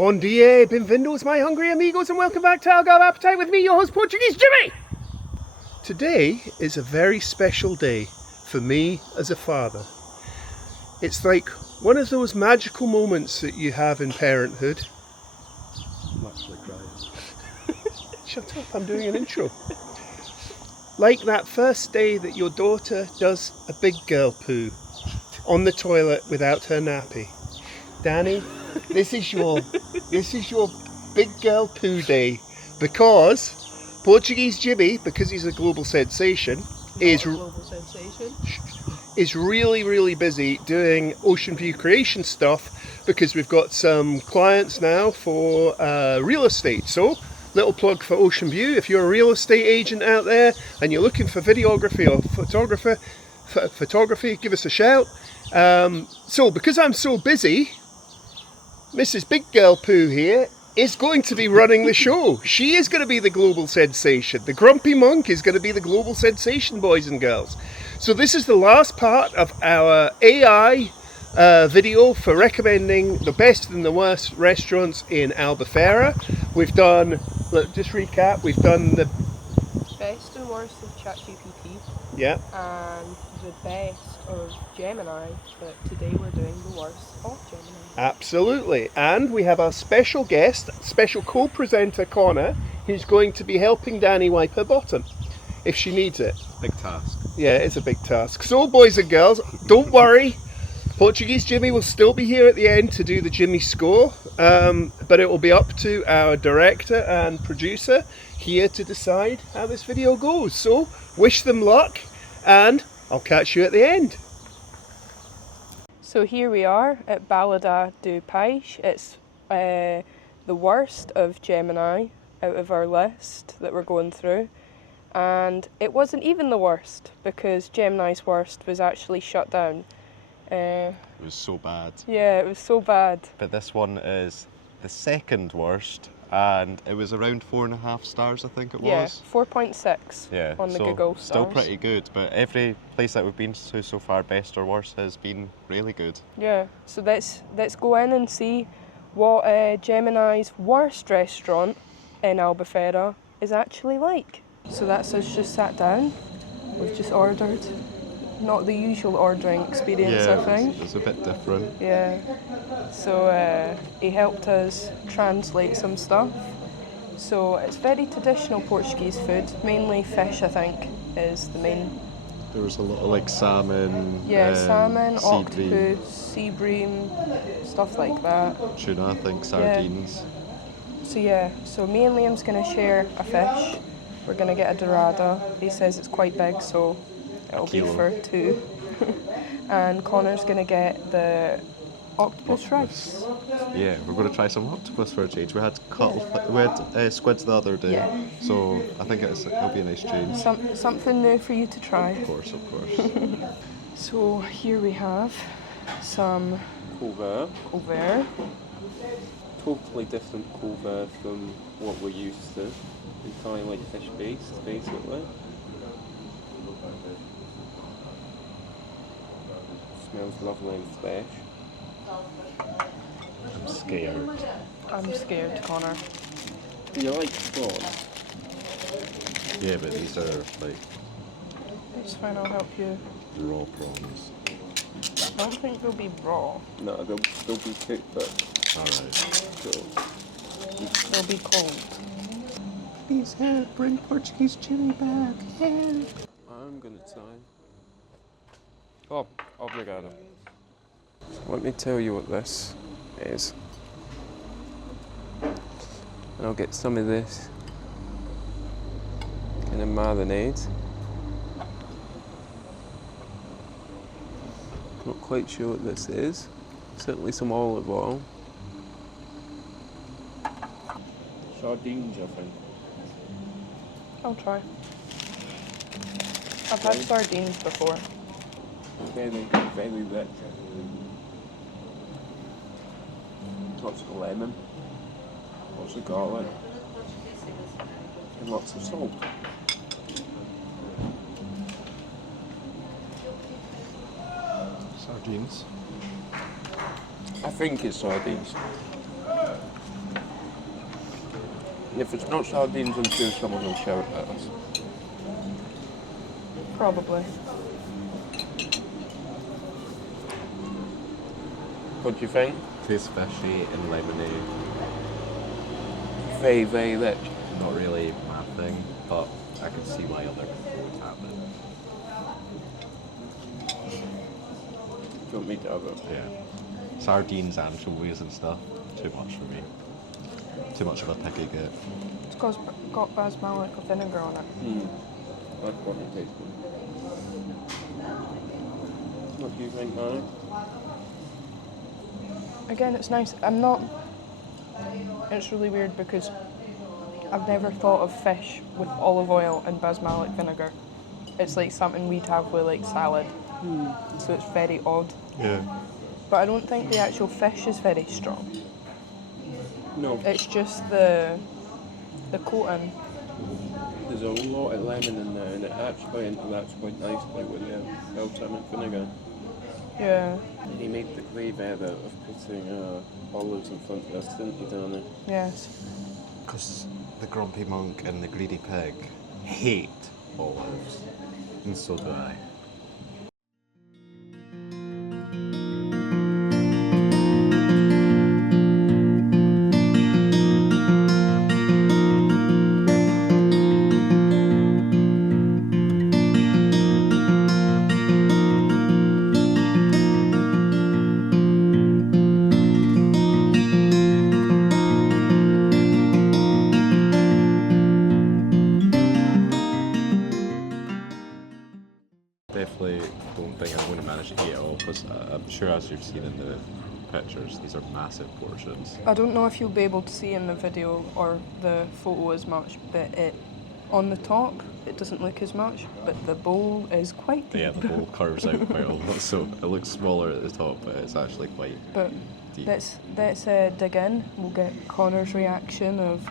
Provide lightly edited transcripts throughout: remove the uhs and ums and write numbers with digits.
Bon dia, bienvenidos my hungry amigos, and welcome back to Algarve Appetite with me, your host, Portuguese Jimmy! Today is a very special day for me as a father. It's like one of those magical moments that you have in parenthood. I'm actually crying. Shut up, I'm doing an intro. Like that first day that your daughter does a big girl poo on the toilet without her nappy. Dannii, this is your big girl poo day, because Portuguese Jimmy, because he's a global sensation, is really busy doing ocean view creation stuff, because we've got some clients now for real estate. So, little plug for Ocean View. If you're a real estate agent out there and you're looking for videography or photography, give us a shout. So, because I'm so busy, Mrs. Big Girl Poo here is going to be running the show. She is going to be the global sensation. The Grumpy Monk is going to be the global sensation, boys and girls. So this is the last part of our AI video for recommending the best and the worst restaurants in Albufeira. We've done, just recap, we've done the best and worst of ChatGPT. Yeah. And the best of Gemini, but today we're doing the worst of Gemini. Absolutely. And we have our special guest, special co-presenter Conor, who's going to be helping Dannii wipe her bottom, if she needs it. Big task. Yeah, it's a big task. So, boys and girls, don't worry. Portuguese Jimmy will still be here at the end to do the Jimmy score, but it will be up to our director and producer here to decide how this video goes. So, wish them luck, and I'll catch you at the end. So here we are at Balada do Peixe. It's the worst of Gemini out of our list that we're going through. And it wasn't even the worst, because Gemini's worst was actually shut down. It was so bad. Yeah, it was so bad. But this one is the second worst, and it was around 4.5 stars, I think it was. Yeah, 4.6 on the Google stars. Still pretty good, but every place that we've been to so far, best or worst, has been really good. Yeah, so let's go in and see what Gemini's worst restaurant in Albufeira is actually like. So that's us just sat down. We've just ordered. Not the usual ordering experience, I think. It's a bit different. Yeah. So he helped us translate some stuff. So it's very traditional Portuguese food. Mainly fish, I think, is the main. There was a lot of like salmon. Yeah, salmon, sea octopus, bream, sea bream, stuff like that. tuna, I think, sardines. Yeah. So me and Liam's gonna share a fish. We're gonna get a dorada. He says it's quite big, so it'll be for two. And Conor's gonna get the octopus rice. Yeah, we're going to try some octopus for a change. We had squids the other day, so I think it'll be a nice change. Something new for you to try. Of course. So here we have some Couvert. Totally different Couvert from what we're used to. Entirely like fish based, basically. Smells lovely and fresh. I'm scared. I'm scared, Conor. Do you like prawns? Yeah, but these are like It's fine, I'll help you. raw prawns. I don't think they'll be raw. No, they'll be cooked, but Alright. cool. They'll be cold. Please help, bring Portuguese Jimmy back. Help. I'm gonna try. Oh, obrigado. Let me tell you what this is. And I'll get some of this in a marinade. Not quite sure what this is. Certainly some olive oil. Sardines, I think. I'll try. I've had sardines before. Very rich. Lots of lemon, lots of garlic, and lots of salt. Sardines. I think it's sardines. If it's not sardines, I'm sure someone will shout at us. Probably. What do you think? Tastes fishy and lemony. Very, very rich. Not really my thing, but I can see why other people would have it. Do you want me to have it? Yeah. Sardines, anchovies and stuff, too much for me. Too much of a picky get. It's got basmalic vinegar on it. That's what it tastes like. What do you think, Manny? Again, it's nice. It's really weird because I've never thought of fish with olive oil and basmalic vinegar. It's like something we'd have with like salad. So it's very odd. Yeah. But I don't think the actual fish is very strong. No. It's just the coating. There's a lot of lemon in there, and it actually that's quite nicely with the balsamic vinegar. Yeah. He made the grave out of putting olives in front of us, didn't he, Dannii? Yes. Because the grumpy monk and the greedy pig hate olives. And so do I. Definitely don't think I'm going to manage to eat it all because I'm sure, as you've seen in the pictures, these are massive portions. I don't know if you'll be able to see in the video or the photo as much, but on the top it doesn't look as much, but the bowl is quite deep. Yeah, the bowl curves out quite a lot, so it looks smaller at the top, but it's actually quite But deep. let's dig in. We'll get Conor's reaction of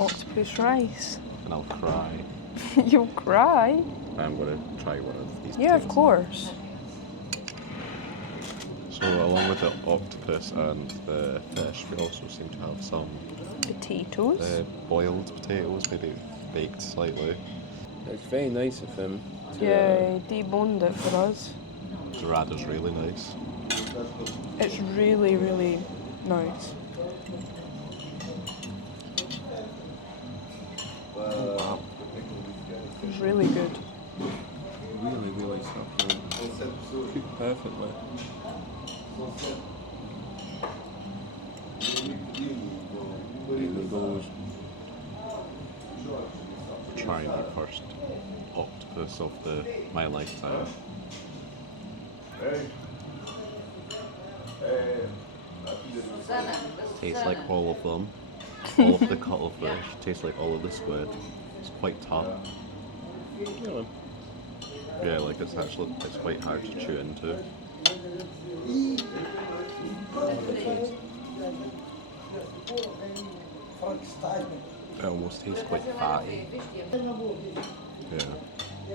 octopus rice. And I'll cry. You'll cry? I'm going to try one of these. Yeah, of potatoes. course. So along with the octopus and the fish, we also seem to have some Potatoes. boiled potatoes, maybe baked slightly. It's very nice of him to Yeah, he deboned it for us. The radar's really nice. It's really, really nice. Wow. It's really good. really, really succulent. Cooked perfectly. There goes. Trying the first octopus of my lifetime. Tastes like all of them. All of the cuttlefish. Tastes like all of the squid. It's quite tough. Yeah. Yeah, like it's quite hard to chew into. It almost tastes quite fatty. Yeah.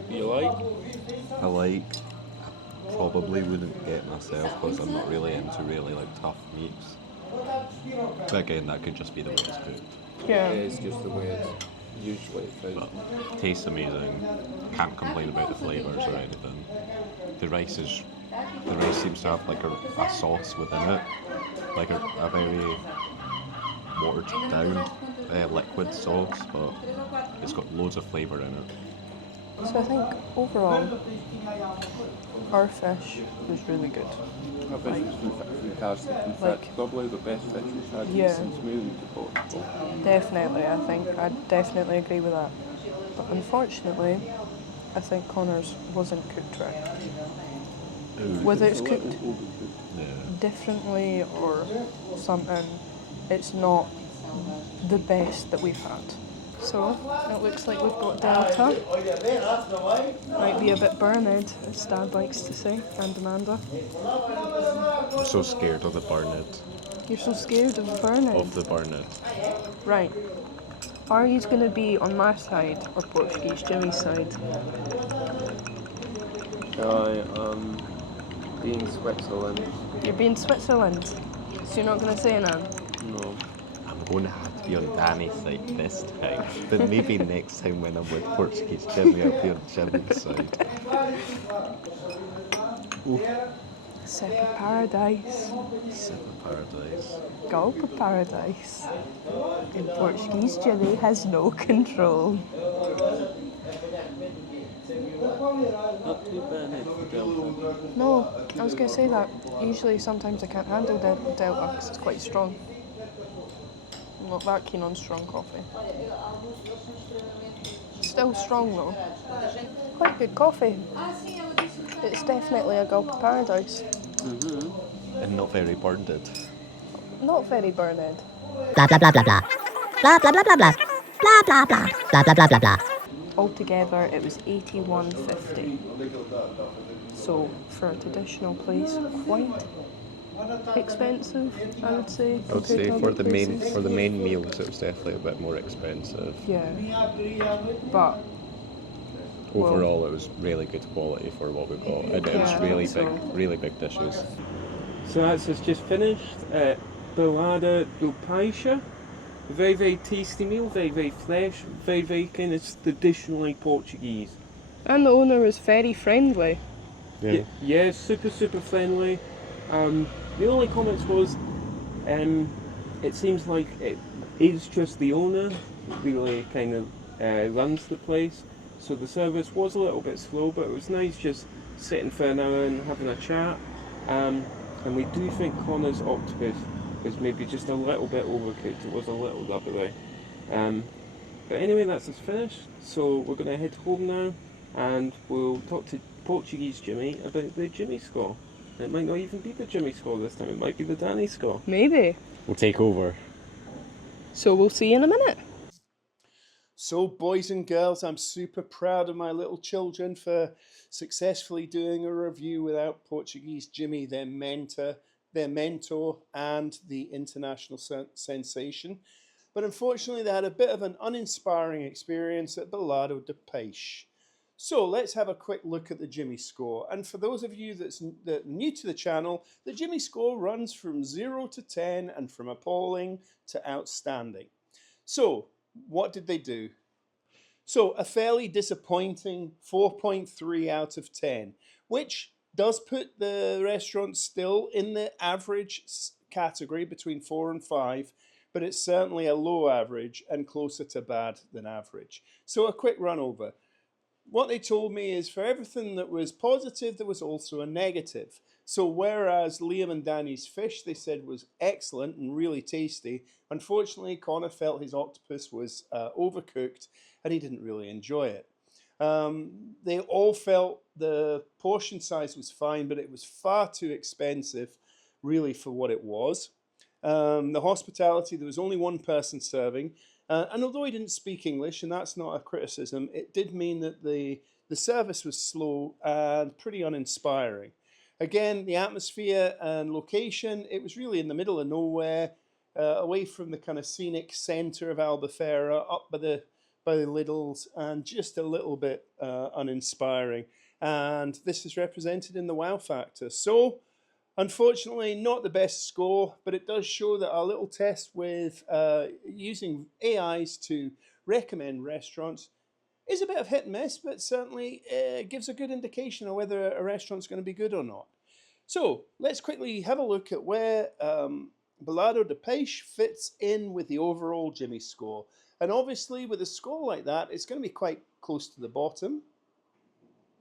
You like? I like. Probably wouldn't get myself because I'm not really into really like tough meats. But again, that could just be the way it's cooked. Yeah. It's just the way it's usually food. But tastes amazing. Can't complain about the flavours or anything. The rice seems to have like a sauce within it, like a very watered down liquid sauce, but it's got loads of flavour in it. So I think overall, our fish was really good. Our fish was fantastic. In fact, probably the best fish we've had Yeah. since moving to Portugal. Definitely, I definitely agree with that. But unfortunately, I think Conor's wasn't cooked right. Whether it's cooked Yeah. differently or something, it's not the best that we've had. So, it looks like we've got Delta. Might be a bit burned, as Dad likes to say, and Amanda. I'm so scared of the burnet. You're so scared of burning. Of the burnet. Right. Are you going to be on my side or Portuguese Jimmy's side? I am being Switzerland. You're being Switzerland, so you're not going to say none? No. I'm going to have to be on Danny's side this time, but maybe next time when I'm with Portuguese Jimmy, I'll be on Jimmy's side. Sip of paradise. Sip of paradise. Gulp of paradise. And Portuguese Jimmy has no control. Not too bad for Delta. No, I was going to say that. Usually, sometimes I can't handle Delta because it's quite strong. I'm not that keen on strong coffee. Still strong though. Quite good coffee. It's definitely a gulp of paradise. And not very burned. Not very burned. Blah blah blah blah blah. Blah blah blah blah blah. Blah blah blah. Blah blah blah blah blah. Altogether, it was $81.50. So for a traditional place, quite expensive, I would say. I would say compared to for other the places. main meals, it was definitely a bit more expensive. Yeah, but Overall, it was really good quality for what we got, and it was Yeah, really so- really big dishes. So that's us just finished at Balada do Peixe. Very, very tasty meal, very, very fresh, very, very kind of traditionally Portuguese. and the owner was very friendly. Yeah, super, super friendly. The only comments was, it seems like it is just the owner really kind of runs the place. So the service was a little bit slow, but it was nice just sitting for an hour and having a chat. And we do think Conor's octopus was maybe just a little bit overcooked. It was a little rubbery. But anyway, that's us finished. So we're going to head home now, and we'll talk to Portuguese Jimmy about the Jimmy score. It might not even be the Jimmy score this time. It might be the Dannii score. Maybe. We'll take over. So we'll see you in a minute. So, boys and girls, I'm super proud of my little children for successfully doing a review without Portuguese Jimmy, their mentor, and the international sensation. But unfortunately, they had a bit of an uninspiring experience at Balada de Peixe. So let's have a quick look at the Jimmy score. And for those of you that are new to the channel, the Jimmy score runs from 0 to 10 and from appalling to outstanding. So what did they do? So a fairly disappointing 4.3 out of 10, which does put the restaurant still in the average category between 4 and 5, but it's certainly a low average and closer to bad than average. So a quick run over. What they told me is for everything that was positive, there was also a negative. So whereas Liam and Dannii's fish, they said, was excellent and really tasty, unfortunately, Conor felt his octopus was overcooked and he didn't really enjoy it. They all felt the portion size was fine, but it was far too expensive, really, for what it was. The hospitality, there was only one person serving. And although he didn't speak English, and that's not a criticism, it did mean that the service was slow and pretty uninspiring. Again, the atmosphere and location, it was really in the middle of nowhere, away from the kind of scenic centre of Albufeira, up by the Liddles, and just a little bit uninspiring. And this is represented in the wow factor. So, unfortunately, not the best score, but it does show that our little test with using AIs to recommend restaurants is a bit of hit and miss, but certainly gives a good indication of whether a restaurant's going to be good or not. So let's quickly have a look at where Balada de Peixe fits in with the overall Jimmy score. And obviously, with a score like that, it's going to be quite close to the bottom.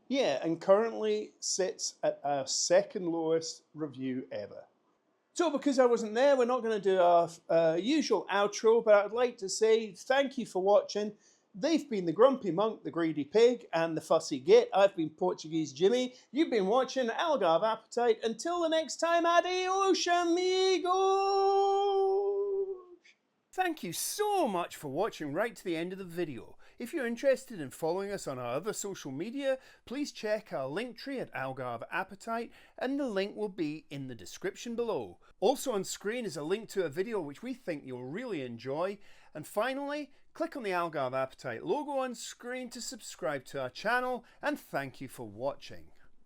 Yeah, and currently sits at our second lowest review ever. So because I wasn't there, we're not going to do our usual outro, but I'd like to say thank you for watching. They've been the Grumpy Monk, the Greedy Pig, and the Fussy Git. I've been Portuguese Jimmy. You've been watching Algarve Appetite. Until the next time, adios, amigos! Thank you so much for watching right to the end of the video. If you're interested in following us on our other social media, please check our link tree at Algarve Appetite, and the link will be in the description below. Also on screen is a link to a video which we think you'll really enjoy. And finally, click on the Algarve Appetite logo on screen to subscribe to our channel, and thank you for watching.